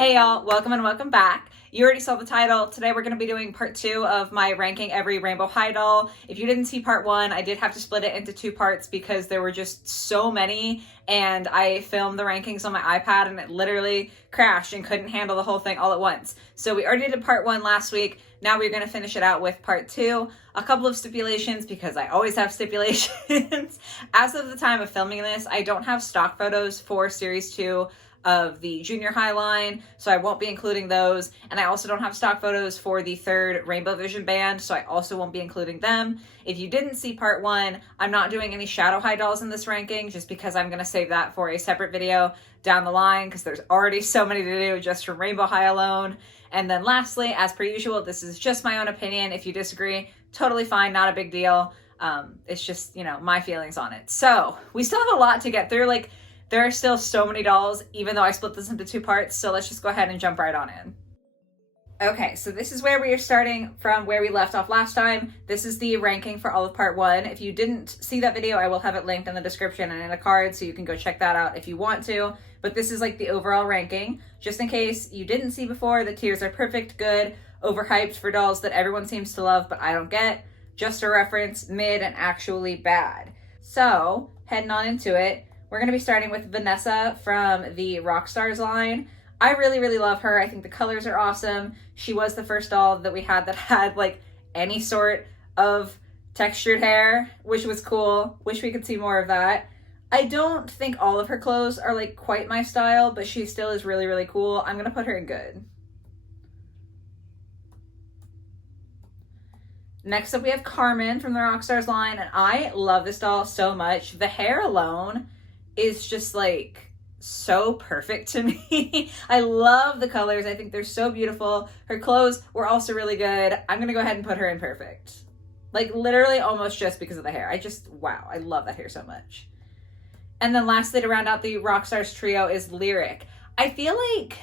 Hey y'all, welcome and welcome back. You already saw the title. Today we're going to be doing part 2 of my ranking every Rainbow High doll. If you didn't see part 1, I did have to split it into 2 parts because there were just so many and I filmed the rankings on my iPad and it literally crashed and couldn't handle the whole thing all at once. So we already did part 1 last week. Now we're going to finish it out with part 2. A couple of stipulations because I always have stipulations. As of the time of filming this, I don't have stock photos for series 2 of the junior high line, so I won't be including those, and I also don't have stock photos for the 3rd Rainbow Vision band, so I also won't be including them. If you didn't see part 1, I'm not doing any shadow high dolls in this ranking just because I'm going to save that for a separate video down the line because there's already so many to do just from Rainbow High alone. And then lastly, as per usual, this is just my own opinion. If you disagree, totally fine, not a big deal. It's just, my feelings on it. So we still have a lot to get through. There are still so many dolls, even though I split this into 2 parts, so let's just go ahead and jump right on in. Okay, so this is where we are starting from where we left off last time. This is the ranking for all of part 1. If you didn't see that video, I will have it linked in the description and in a card, so you can go check that out if you want to. But this is the overall ranking. Just in case you didn't see before, the tiers are perfect, good, overhyped for dolls that everyone seems to love but I don't get. Just a reference, mid, and actually bad. So, heading on into it. We're going to be starting with Vanessa from the Rockstars line. I really, really love her. I think the colors are awesome. She was the first doll that we had that had any sort of textured hair, which was cool. Wish we could see more of that. I don't think all of her clothes are quite my style, but she still is really, really cool. I'm going to put her in good. Next up we have Carmen from the Rockstars line, and I love this doll so much. The hair alone is just so perfect to me. I love the colors. I think they're so beautiful. Her clothes were also really good. I'm gonna go ahead and put her in perfect. Literally almost just because of the hair. Wow, I love that hair so much. And then lastly, to round out the Rockstars trio is Lyric. I feel like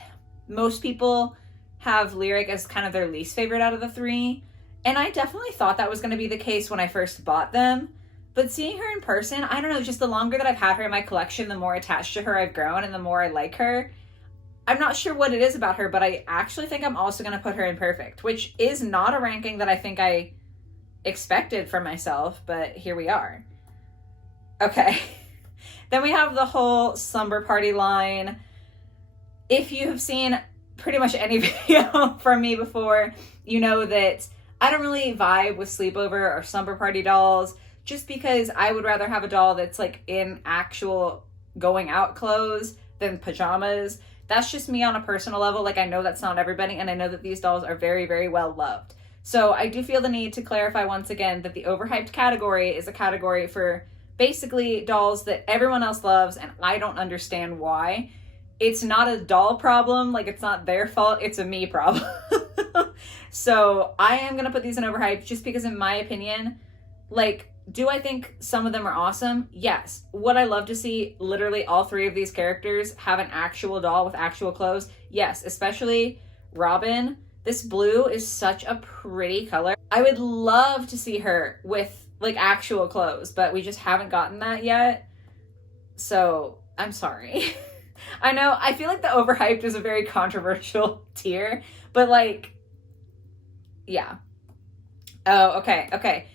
most people have Lyric as kind of their least favorite out of the 3. And I definitely thought that was gonna be the case when I first bought them. But seeing her in person, I don't know, just the longer that I've had her in my collection, the more attached to her I've grown and the more I like her. I'm not sure what it is about her, but I actually think I'm also going to put her in perfect, which is not a ranking that I think I expected for myself, but here we are. Okay. Then we have the whole Slumber Party line. If you have seen pretty much any video from me before, you know that I don't really vibe with sleepover or slumber party dolls, just because I would rather have a doll that's in actual going out clothes than pajamas. That's just me on a personal level. I know that's not everybody, and I know that these dolls are very, very well loved. So I do feel the need to clarify once again that the overhyped category is a category for basically dolls that everyone else loves, and I don't understand why. It's not a doll problem. It's not their fault. It's a me problem. So I am going to put these in overhyped just because in my opinion, do I think some of them are awesome? Yes. Would I love to see literally all 3 of these characters have an actual doll with actual clothes? Yes, especially Robin. This blue is such a pretty color. I would love to see her with actual clothes, but we just haven't gotten that yet. So I'm sorry. I know, I feel the overhyped is a very controversial tier, but yeah. Oh, okay.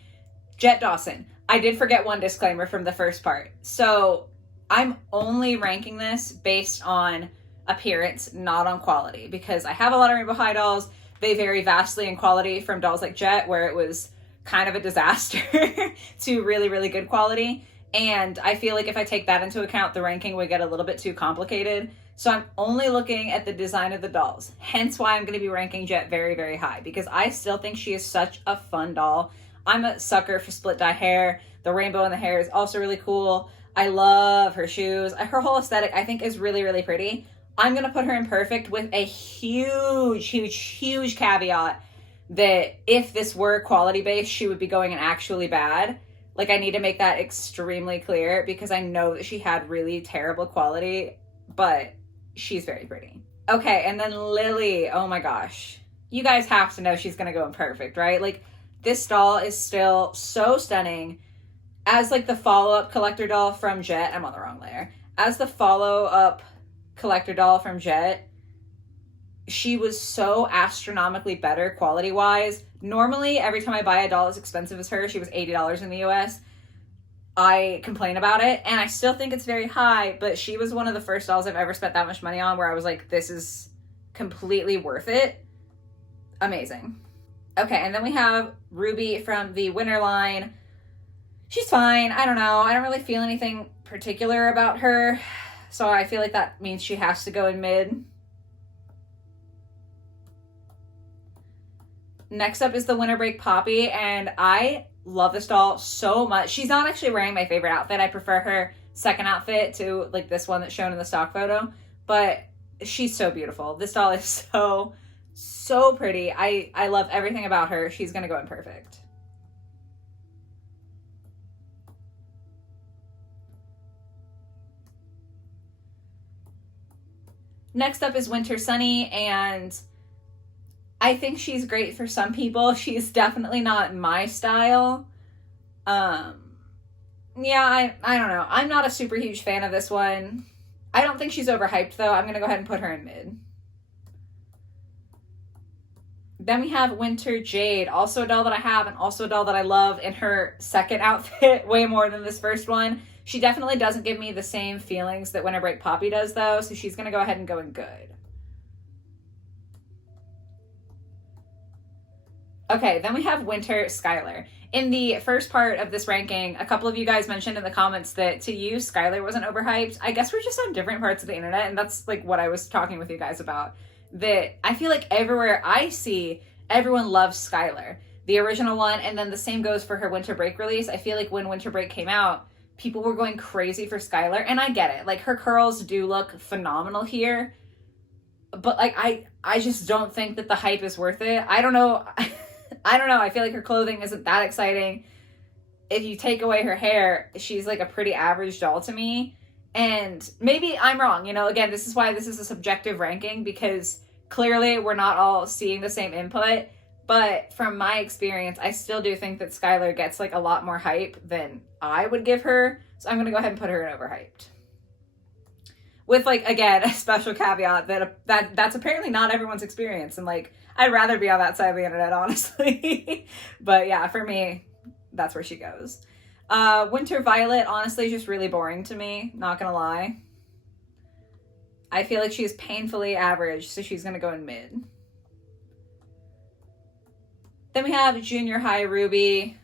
Jet Dawson. I did forget one disclaimer from the first part. So I'm only ranking this based on appearance, not on quality, because I have a lot of Rainbow High dolls. They vary vastly in quality from dolls like Jet, where it was kind of a disaster, to really, really good quality. And I feel if I take that into account, the ranking would get a little bit too complicated. So I'm only looking at the design of the dolls. Hence why I'm going to be ranking Jet very, very high, because I still think she is such a fun doll. I'm a sucker for split dye hair. The rainbow in the hair is also really cool. I love her shoes. Her whole aesthetic, I think, is really, really pretty. I'm going to put her in perfect with a huge, huge, huge caveat that if this were quality-based, she would be going in actually bad. I need to make that extremely clear because I know that she had really terrible quality, but she's very pretty. Okay, and then Lily. Oh my gosh. You guys have to know she's going to go in perfect, right? This doll is still so stunning. As the follow-up collector doll from Jet, I'm on the wrong layer. As the follow-up collector doll from Jet, she was so astronomically better quality wise. Normally, every time I buy a doll as expensive as her, she was $80 in the US. I complain about it, and I still think it's very high, but she was one of the first dolls I've ever spent that much money on where I was like, this is completely worth it. Amazing. Okay, and then we have Ruby from the Winter line. She's fine. I don't know. I don't really feel anything particular about her, so I feel like that means she has to go in mid. Next up is the Winter Break Poppy, and I love this doll so much. She's not actually wearing my favorite outfit. I prefer her second outfit to like this one that's shown in the stock photo, but she's so beautiful. This doll is so pretty. I love everything about her. She's gonna go in perfect. Next up is Winter Sunny, and I think she's great for some people. She's definitely not my style. Yeah, I don't know. I'm not a super huge fan of this one. I don't think she's overhyped, though. I'm going to go ahead and put her in mid. Then we have Winter Jade, also a doll that I have and also a doll that I love in her second outfit way more than this first one. She definitely doesn't give me the same feelings that Winter Break Poppy does, though, so she's going to go ahead and go in good. Okay, then we have Winter Skylar. In the first part of this ranking, a couple of you guys mentioned in the comments that to you, Skylar wasn't overhyped. I guess we're just on different parts of the internet, and that's like what I was talking with you guys about. That I feel like everywhere I see, everyone loves Skylar, the original one, and then the same goes for her Winter Break release. I feel like when Winter Break came out, people were going crazy for Skylar, and I get it. Like, her curls do look phenomenal here, but like I just don't think that the hype is worth it. I don't know. I don't know. I feel like her clothing isn't that exciting. If you take away her hair, she's like a pretty average doll to me. And maybe I'm wrong. You know, again, this is why this is a subjective ranking, because clearly we're not all seeing the same input. But from my experience, I still do think that Skylar gets like a lot more hype than I would give her. So I'm going to go ahead and put her in overhyped. With, like, again, a special caveat that that's apparently not everyone's experience. And, like, I'd rather be on that side of the internet, honestly. But, yeah, for me, that's where she goes. Winter Violet, honestly, is just really boring to me. Not gonna lie. I feel like she's painfully average, so she's gonna go in mid. Then we have Junior High Ruby.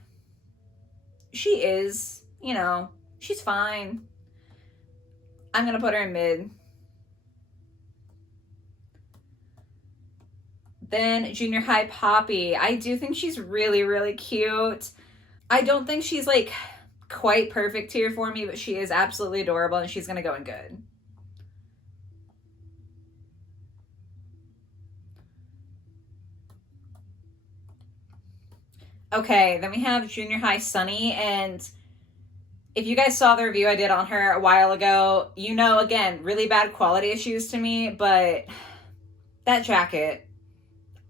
She is, you know, she's fine. I'm going to put her in mid. Then Junior High Poppy. I do think she's really, really cute. I don't think she's like quite perfect here for me, but she is absolutely adorable and she's going to go in good. Okay, then we have Junior High Sunny, and if you guys saw the review I did on her a while ago, you know, again, really bad quality issues to me, but that jacket,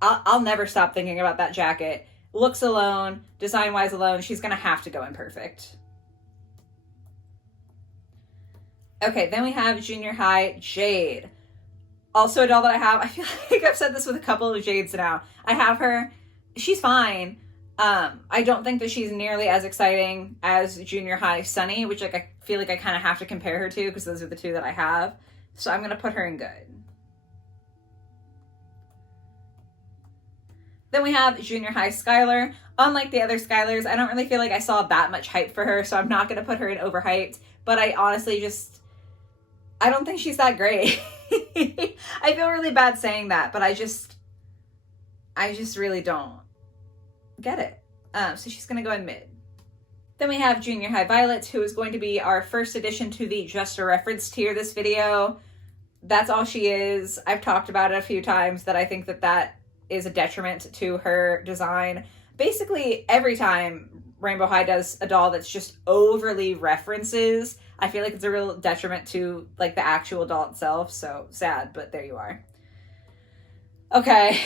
I'll never stop thinking about that jacket. Looks alone, design-wise alone, she's going to have to go in perfect. Okay, then we have Junior High Jade. Also a doll that I have. I feel like I've said this with a couple of Jades now. I have her. She's fine. I don't think that she's nearly as exciting as Junior High Sunny, which like I feel like I kind of have to compare her to because those are the two that I have. So I'm going to put her in good. Then we have Junior High Skylar. Unlike the other Skylars, I don't really feel like I saw that much hype for her, so I'm not going to put her in overhyped. But I honestly I don't think she's that great. I feel really bad saying that, but I just really don't get it. So she's going to go in mid. Then we have Junior High Violet, who is going to be our first addition to the Just a Reference tier this video. That's all she is. I've talked about it a few times that I think that is a detriment to her design. Basically, every time Rainbow High does a doll that's just overly references, I feel like it's a real detriment to like the actual doll itself. So sad, but there you are. Okay.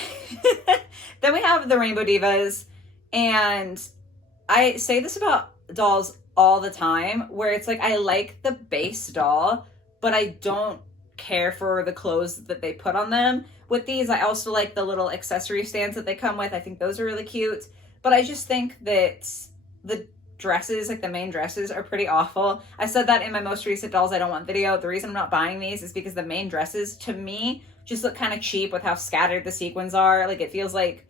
Then we have the Rainbow Divas. And I say this about dolls all the time, where it's like I like the base doll, but I don't care for the clothes that they put on them, with these. I also like the little accessory stands that they come with. I think those are really cute. But I just think that the dresses, like the main dresses, are pretty awful. I said that in my most recent Dolls I Don't Want video. The reason I'm not buying these is because the main dresses, to me, just look kind of cheap with how scattered the sequins are. Like, it feels like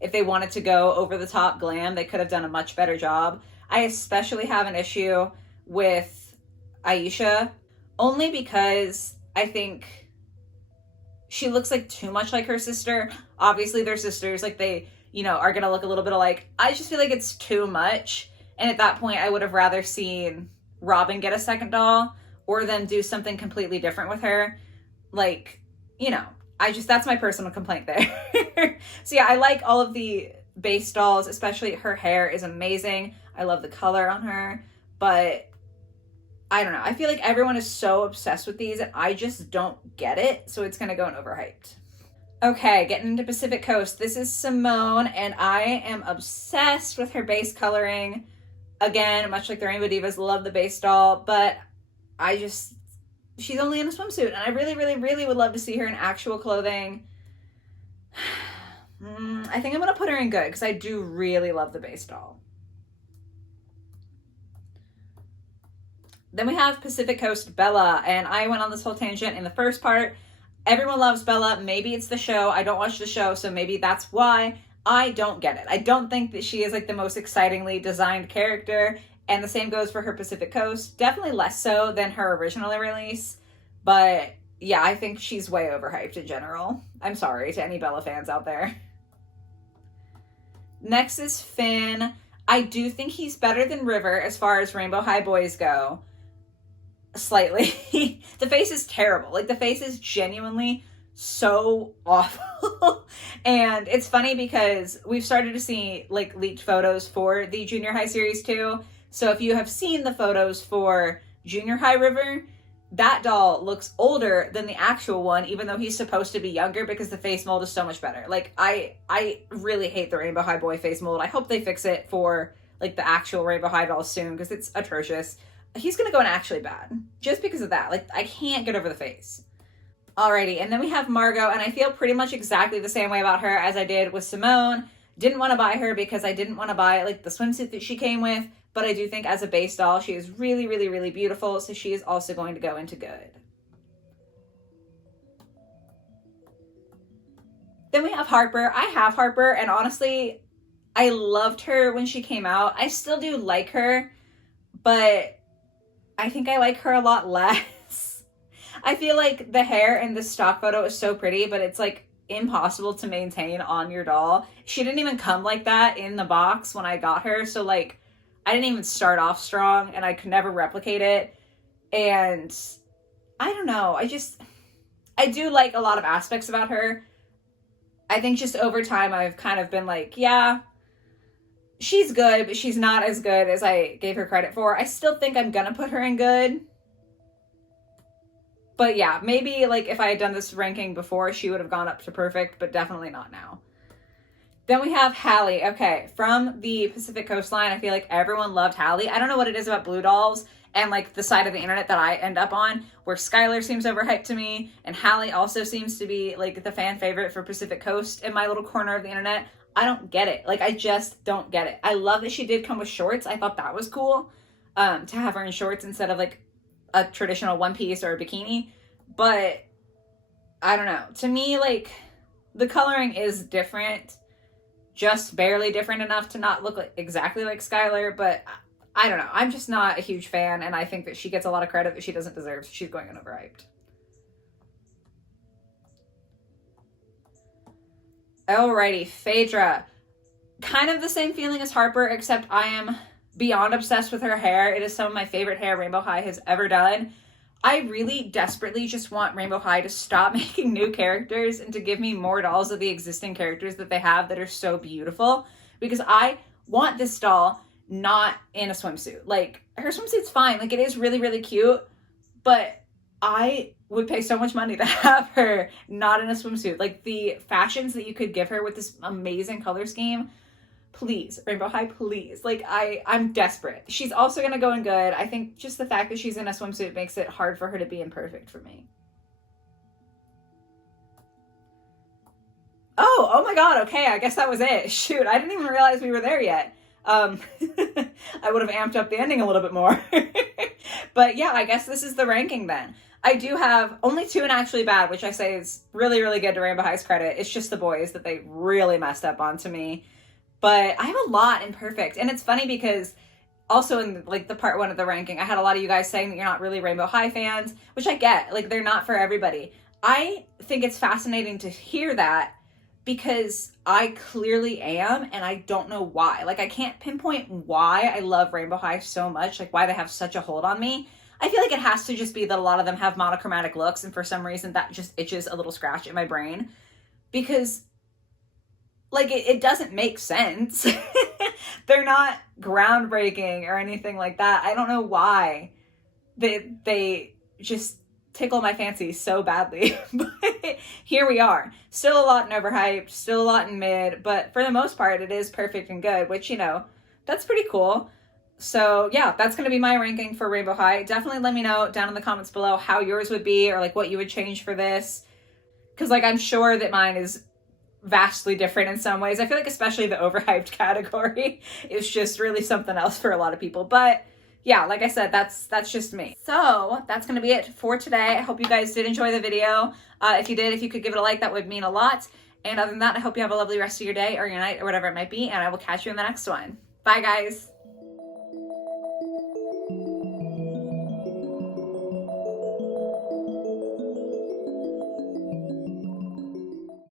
if they wanted to go over the top glam, they could have done a much better job. I especially have an issue with Aisha, only because I think she looks like too much like her sister. Obviously, they're sisters. Like, they, you know, are going to look a little bit alike. I just feel like it's too much. And at that point, I would have rather seen Robin get a second doll or them do something completely different with her. Like, you know, that's my personal complaint there. So yeah, I like all of the base dolls, especially her hair is amazing. I love the color on her, but I don't know. I feel like everyone is so obsessed with these and I just don't get it. So it's going to go in overhyped. Okay, getting into Pacific Coast. This is Simone and I am obsessed with her base coloring. Again, much like the Rainbow Divas, love the base doll, but she's only in a swimsuit, and I really, really, really would love to see her in actual clothing. I think I'm going to put her in good, because I do really love the base doll. Then we have Pacific Coast Bella, and I went on this whole tangent in the first part. Everyone loves Bella. Maybe it's the show. I don't watch the show, so maybe that's why. I don't get it. I don't think that she is like the most excitingly designed character, and the same goes for her Pacific Coast. Definitely less so than her original release, but yeah, I think she's way overhyped in general. I'm sorry to any Bella fans out there. Next is Finn. I do think he's better than River as far as Rainbow High boys go. Slightly. The face is terrible. Like, the face is genuinely so awful. And it's funny because we've started to see like leaked photos for the Junior High series too. So if you have seen the photos for Junior High River, that doll looks older than the actual one, even though he's supposed to be younger because the face mold is so much better. Like, I really hate the Rainbow High boy face mold. I hope they fix it for like the actual Rainbow High doll soon because it's atrocious. He's gonna go in actually bad just because of that. Like, I can't get over the face. Alrighty, and then we have Margot, and I feel pretty much exactly the same way about her as I did with Simone. Didn't want to buy her because I didn't want to buy like the swimsuit that she came with, but I do think as a base doll, she is really, really, really beautiful, so she is also going to go into good. Then we have Harper. I have Harper, and honestly, I loved her when she came out. I still do like her, but I think I like her a lot less. I feel like the hair in this stock photo is so pretty, but it's like impossible to maintain on your doll. She didn't even come like that in the box when I got her. So like, I didn't even start off strong and I could never replicate it. And I don't know. I do like a lot of aspects about her. I think just over time, I've kind of been like, yeah, she's good, but she's not as good as I gave her credit for. I still think I'm gonna put her in good. But yeah, maybe like if I had done this ranking before, she would have gone up to perfect, but definitely not now. Then we have Hallie. Okay, from the Pacific Coast line, I feel like everyone loved Hallie. I don't know what it is about blue dolls and like the side of the internet that I end up on where Skylar seems overhyped to me and Hallie also seems to be like the fan favorite for Pacific Coast in my little corner of the internet. I don't get it. Like, I just don't get it. I love that she did come with shorts. I thought that was cool to have her in shorts instead of like a traditional one piece or a bikini, but I don't know. To me, like, the coloring is different, just barely different enough to not look like exactly like Skylar, but I don't know. I'm just not a huge fan, and I think that she gets a lot of credit that she doesn't deserve, so she's going overhyped. Alrighty, Phaedra. Kind of the same feeling as Harper, except I am beyond obsessed with her hair. It is some of my favorite hair Rainbow High has ever done. I really desperately just want Rainbow High to stop making new characters and to give me more dolls of the existing characters that they have that are so beautiful, because I want this doll not in a swimsuit. Like, her swimsuit's fine. Like, it is really, really cute, but I would pay so much money to have her not in a swimsuit. Like, the fashions that you could give her with this amazing color scheme, please, Rainbow High, please. Like, I'm desperate. She's also gonna go in good. I think just the fact that she's in a swimsuit makes it hard for her to be imperfect for me. Oh my God. Okay, I guess that was it. Shoot, I didn't even realize we were there yet. I would have amped up the ending a little bit more. But yeah, I guess this is the ranking then. I do have only 2 in Actually Bad, which I say is really, really good to Rainbow High's credit. It's just the boys that they really messed up on to me. But I have a lot in Perfect. And it's funny because also in like the part 1 of the ranking, I had a lot of you guys saying that you're not really Rainbow High fans, which I get. Like, they're not for everybody. I think it's fascinating to hear that because I clearly am, and I don't know why. Like, I can't pinpoint why I love Rainbow High so much, like why they have such a hold on me. I feel like it has to just be that a lot of them have monochromatic looks, and for some reason that just itches a little scratch in my brain. Because, like, it doesn't make sense. They're not groundbreaking or anything like that. I don't know why they just tickle my fancy so badly. But here we are. Still a lot in overhyped, still a lot in mid, but for the most part, it is perfect and good, which, you know, that's pretty cool. So yeah, that's going to be my ranking for Rainbow High. Definitely let me know down in the comments below how yours would be, or like what you would change for this. Because like, I'm sure that mine is vastly different in some ways. I feel like especially the overhyped category is just really something else for a lot of people. But yeah, like I said, that's just me. So that's going to be it for today. I hope you guys did enjoy the video. If you did, if you could give it a like, that would mean a lot. And other than that, I hope you have a lovely rest of your day or your night or whatever it might be. And I will catch you in the next one. Bye, guys.